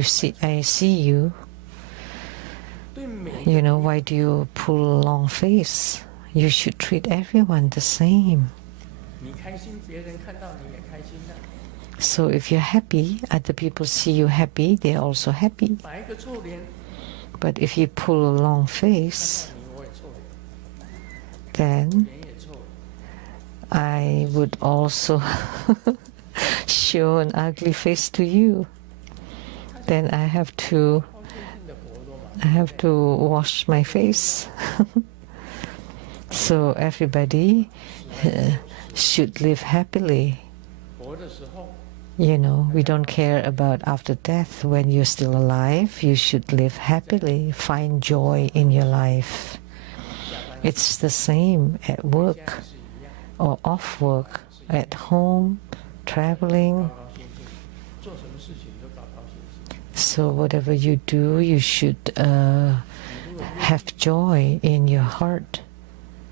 I see you, 对每 you know, why do you pull a long face? You should treat everyone the same. 你开心，别人看到你也开心的。 So if you're happy, other people see you happy, they're also happy. 摆一个臭脸， But if you pull a long face, 看到你我也臭脸， then 脸也臭脸。 I would also show an ugly face to you. Then I have to 高兴性的活动嘛， I have to wash my face. So everybody should live happily. 活的时候， You know, we don't care about after death. When you're still alive, you should live happily, find joy in your life. It's the same at 家 work 也是一样， or off work, at home, 高 traveling. 高兴兴，做什么事情都高高兴兴。 So whatever you do, you should 你如果 have joy in your heart.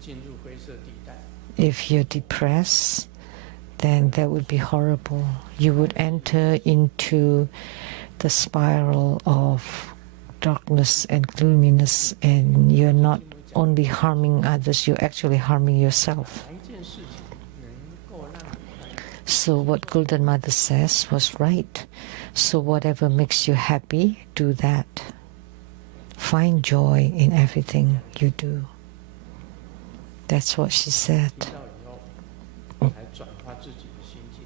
进入灰色地带， If you're depressed, then that would be horrible. You would enter into the spiral of darkness and gloominess, and you're not only harming others, you're actually harming yourself. 哪一件事情能够让你快乐？ So what Golden Mother says was right. So whatever makes you happy, do that. Find joy in everything you do. That's what she said. 听到以后，才转化自己的心境。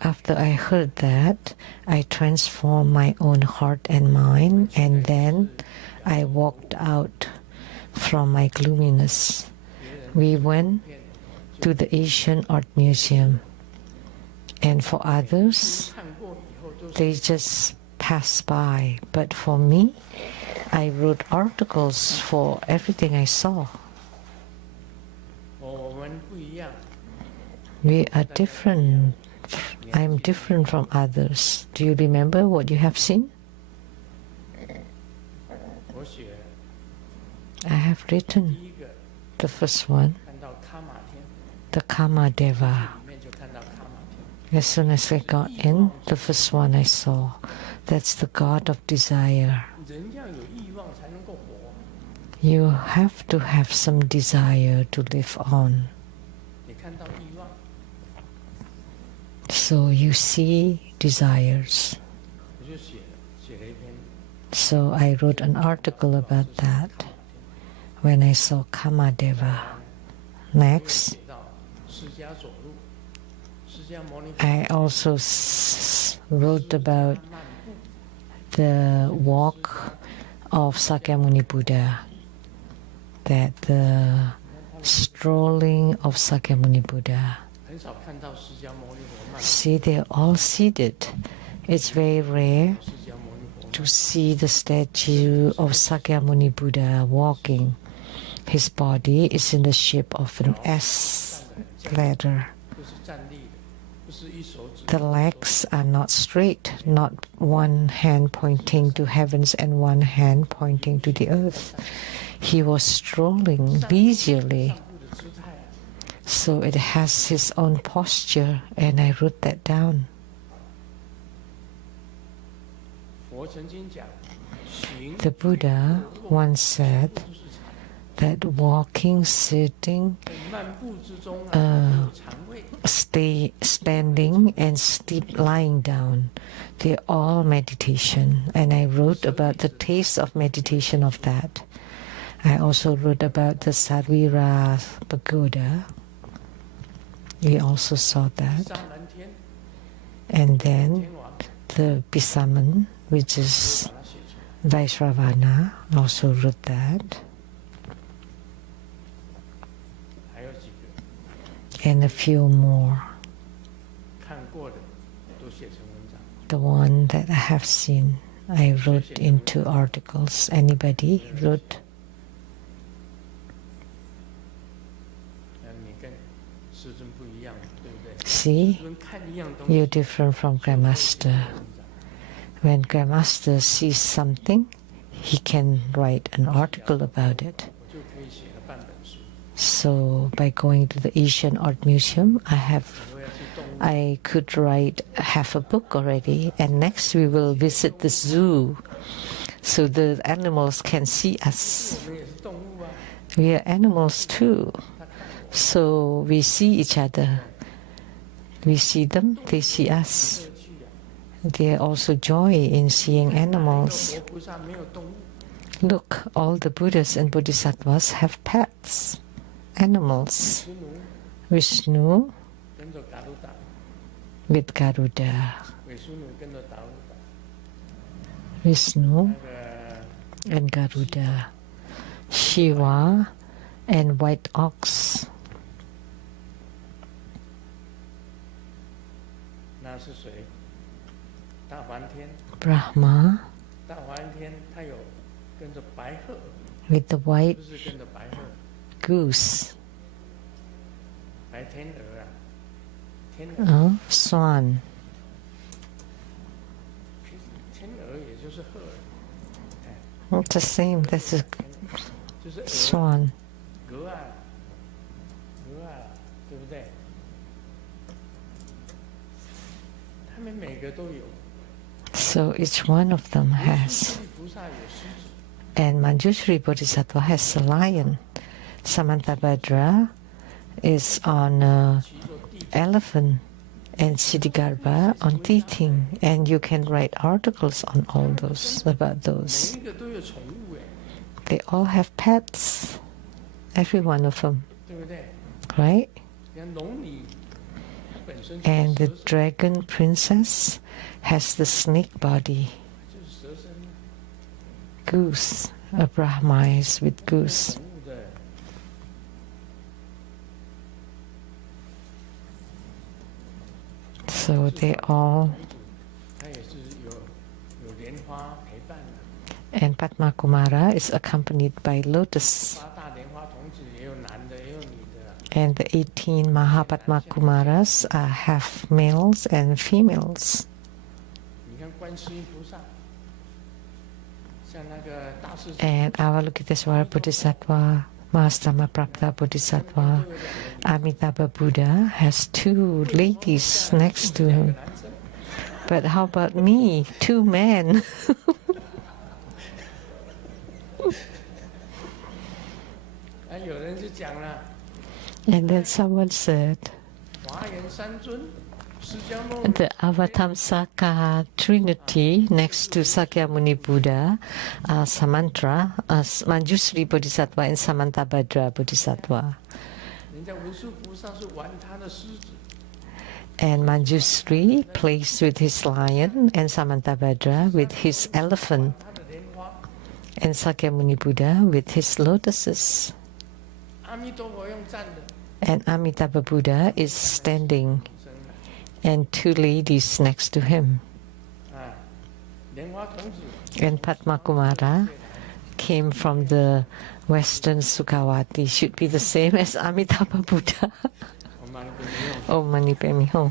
After I heard that, I transformed my own heart and mind, and then I walked out from my gloominess. We went to the Asian Art Museum, and for others, 看过以后都是 they just pass by. But for me, I wrote articles for everything I saw. 我们不一样， We are different. I'm different from others. Do you remember what you have seen? 我写 I have 第 written 一个 the first one, 看到卡玛天， the Kama Deva. 里面就看到卡玛天。 As soon as I got in, the first one I saw, that's the god of desire. 人要有欲望才能够活。 You have to have some desire to live on. 你看到欲望， So you see desires. 我就写了一篇 So I wrote an article about that when I saw Kama Deva. 我 Next, 写到释迦走路，释迦牟尼佛 I also wrote about 漫步， the walk of Sakyamuni Buddha, that the strolling of Sakyamuni Buddha. 很少看到释迦牟尼佛漫步， See, they're all seated. It's very rare 释迦牟尼佛 to see the statue of Sakyamuni Buddha walking. His body is in the shape of an S 站得很僵， ladder. 不是站立的，不是一手指。 The legs are not straight, not one hand pointing to heavens and one hand pointing to the earth. He was strolling leisurely, 散步的姿态啊， so it has his own posture, and I wrote that down. 佛曾经讲，行 The Buddha once said 都是禅， that walking, sitting, 漫步之中啊，有禅味。 standing, and lying down, they're all meditation. And I wrote about the taste of meditation of that. I also wrote about the Sarvira Pagoda. We also saw 上 that. 蓝天， And then 天王 the Pisaman, which 我 is 把它写出来。 Vaishravana, also wrote that. 还有几个 And a few more. 看过的都写成文章。 The one that I have seen, I wrote into articles. Anybody wrote? 你跟师尊不一样，对不对？ See, 师尊看一样东西 you're different from Grandmaster. When Grandmaster sees something, he can write an article about it. 我就可以写了半本书。 So by going to the Asian Art Museum,我要去动物， I could write half a book already. And next we will visit the zoo, so the animals can see us. 我们也是动物啊。 We are animals too. 他看我， So we see each other. We see them, they see us. 乐趣啊。 There also joy in seeing 哪一个 animals. 活菩萨没有动物？ Look, all the Buddhas and Bodhisattvas have pets, animals. 毗卢 Vishnu 跟着嘎鲁达， with Garuda. 韦苏努跟着达鲁达， Vishnu 那个 and Garuda, Shiva and white ox. 那是谁？大梵天。 Brahma 大梵天他有跟着白鹤， with the white 不是跟着白鹤， goose, 白天鹅啊，天鹅， swan. 其实天鹅也就是鹤儿， It's the same. This is 就是鹅 swan. 鹅啊，鹅啊，对不对？他们每个都有。 So each one of them has. 菩萨有狮子， And Manjushri Bodhisattva has a lion. Samantabhadra is on an 骑着地 elephant. And Siddhigarbha on teething. And you can write articles on all those, about 每 those. 一个都有宠物哎， They all have pets. Every one of them, 对不对？ right? 你看龙女本身 And 就 the 是蛇身， dragon princess has the snake body. 就是蛇身， Goose. A Brahma is with 有 goose. 宠物的。 So they all, 他也是有莲花陪伴的， and Padma Kumara is accompanied by lotus. 八大莲花童子也有男的，也有女的。 And the 18 Mahapadma Kumaras have males and females. 你看观世音菩萨，像那个大势至 And Avalokitesvara Bodhisattva, Mahastama Prapta Bodhisattva, Amitabha Buddha has two ladies next to 两个 him. 男生， But how about me? Two men. 那有人就讲了， And then someone said, 华严三尊，释迦牟尼 the Avatamsaka Trinity next to Sakyamuni Buddha are Samantra, Manjusri Bodhisattva and Samantabhadra Bodhisattva. 人家文殊菩萨是玩他的狮子， And Manjusri plays with his lion and Samantabhadra with his elephant 他的莲花。 and Sakyamuni Buddha with his lotuses. 阿弥陀佛用站的， And Amitabha Buddha is standing 生了 and two ladies next to him. 啊，莲花童子 And Padma Kumara came from the Western Sukhavati, should be the same as Amitabha Buddha.我们那边没有。 Om Mani Padme Hum.